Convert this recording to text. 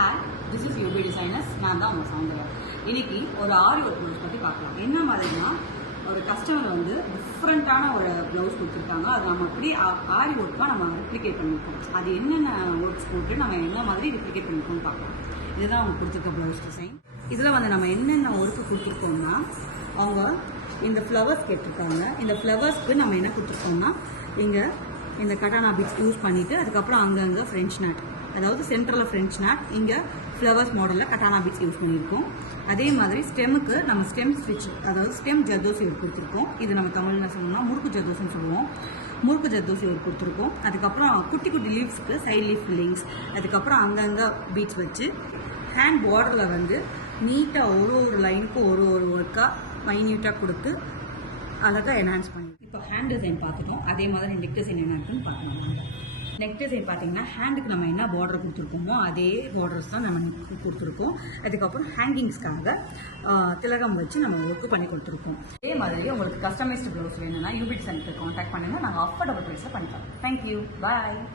Hi, this is UB Designers. நான் தான் உங்கள் சௌந்தர்யா. இன்னைக்கு ஒரு ஆரி ஒர்க் ப்ளவுஸ் பற்றி பார்க்கலாம். என்ன மாதிரினா ஒரு கஸ்டமர் வந்து டிஃப்ரெண்ட்டான ஒரு ப்ளவுஸ் கொடுத்துருக்காங்க. அது நம்ம அப்படி ஆரி ஒர்க்காக நம்ம ரிப்ளிகேட் பண்ணியிருக்கோம். அது என்னென்ன ஒர்க்ஸ் போட்டு நம்ம என்ன மாதிரி ரிப்ளிகேட் பண்ணியிருக்கோம்னு பார்க்கலாம். இதுதான் அவங்க கொடுத்துருக்க ப்ளவுஸ் டிசைன். இதில் வந்து நம்ம என்னென்ன ஒர்க்கு கொடுத்துருக்கோம்னா அவங்க இந்த ஃப்ளவர்ஸ் கேட்டிருக்காங்க. இந்த ஃப்ளவர்ஸ்க்கு நம்ம என்ன கொடுத்துருக்கோம்னா இங்கே இந்த கட்டானா பீட்ஸ் யூஸ் பண்ணிவிட்டு அதுக்கப்புறம் அங்கங்கே ஃப்ரெஞ்ச் நாட், அதாவது சென்டரில் ஃப்ரெஞ்ச் நாட், இங்கே ஃப்ளவர்ஸ் மாடலில் கட்டானா பீட்ஸ் யூஸ் பண்ணியிருக்கோம். அதே மாதிரி ஸ்டெம்முக்கு நம்ம ஸ்டெம் ஸ்டிச், அதாவது ஸ்டெம் ஜர்தோசி ஒரு கொடுத்துருக்கோம். இது நம்ம தமிழில் சொல்லணும்னா முறுக்கு ஜர்தோசின்னு சொல்லுவோம். முறுக்கு ஜர்தோசி ஒரு கொடுத்துருக்கோம். அதுக்கப்புறம் குட்டி குட்டி லீவ்ஸ்க்கு சைட் லீஃப் ஃபில்லிங்ஸ், அதுக்கப்புறம் அங்கங்கே பீட்ஸ் வச்சு ஹேண்ட் பார்டரில் வந்து நீட்டாக ஒரு லைனுக்கும் ஒரு ஒர்க்காக மைன்யூட்டாக கொடுத்து அழகாக என்ஹான்ஸ் பண்ணி. இப்போ ஹேண்ட் டிசைன் பார்த்துட்டோம். அதே மாதிரி நெக் டிசைன் என்ன இருக்குன்னு பார்க்கலாம். நெக் டிசைன் பார்த்தீங்கன்னா ஹேண்டுக்கு நம்ம என்ன பார்டர் கொடுத்துருக்கோமோ அதே பார்டர்ஸ் தான் நம்ம நெக் கொடுத்துருக்கோம். அதுக்கப்புறம் ஹேங்கிங்ஸ்க்காக திலகம் வச்சு நம்ம ஒர்க்கு பண்ணி கொடுத்துருக்கோம். அதே மாதிரி உங்களுக்கு கஸ்டமைஸ்டு ப்ளவுஸ் வேணும்னா UB டிசைனுக்கு கான்டாக்ட் பண்ணுங்கள். நாங்கள் அஃபோர்டபுள் ப்ரைஸில் பண்ணிக்கலாம். தேங்க்யூ, பாய்.